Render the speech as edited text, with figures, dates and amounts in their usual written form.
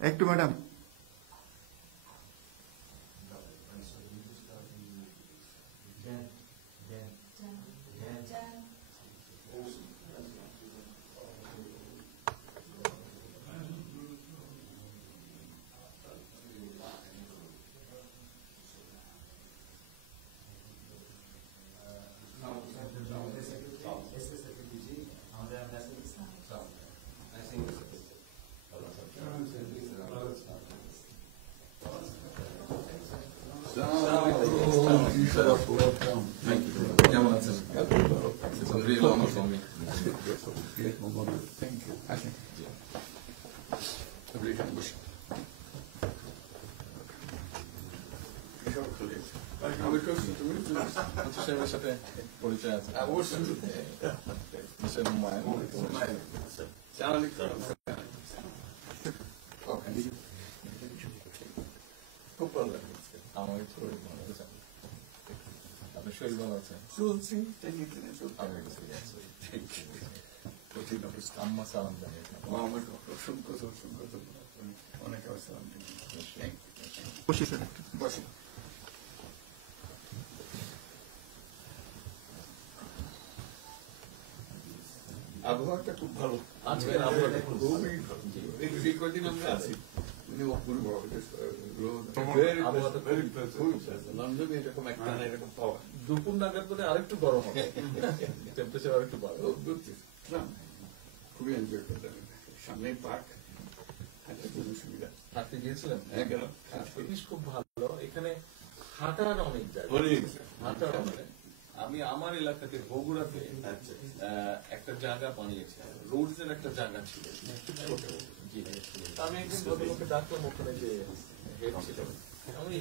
একটু madam Thank you. It's a real honor for me. Thank you. সাথে পরিচয় আছে খুব ভালো লাগে আমার আপনার শরীর ভালো আছে চলছি আম্মা সালাম জানিয়ে অসংখ্য অনেক সালাম বসি স্যার বসি আবহাওয়াটা খুব ভালো আজকের আবহাওয়াটা খুবই ভালো এই কদিন আমরা আছি লন্ডনে এরকম একটা এরকম পাওয়া দুপুর নাগাদ বলে আরেকটু গরম হবে টেম্পারেচার আরেকটু বাড়বে খুবই এনজয় করতাম সামনে পার্ক হাঁটার কোনো সুবিধা হাঁটতে গিয়েছিলেন জিনিস খুব ভালো এখানে হাঁটার অনেক জায়গা হাঁটার অনেক আমি আমার এলাকাতে বগুড়াতে একটা জায়গা বানিয়েছি রোডস এর একটা জায়গা ছিল আমি একদিন ভদ্রলোককে ডাকলাম ওখানে যে হেড ছিল আমি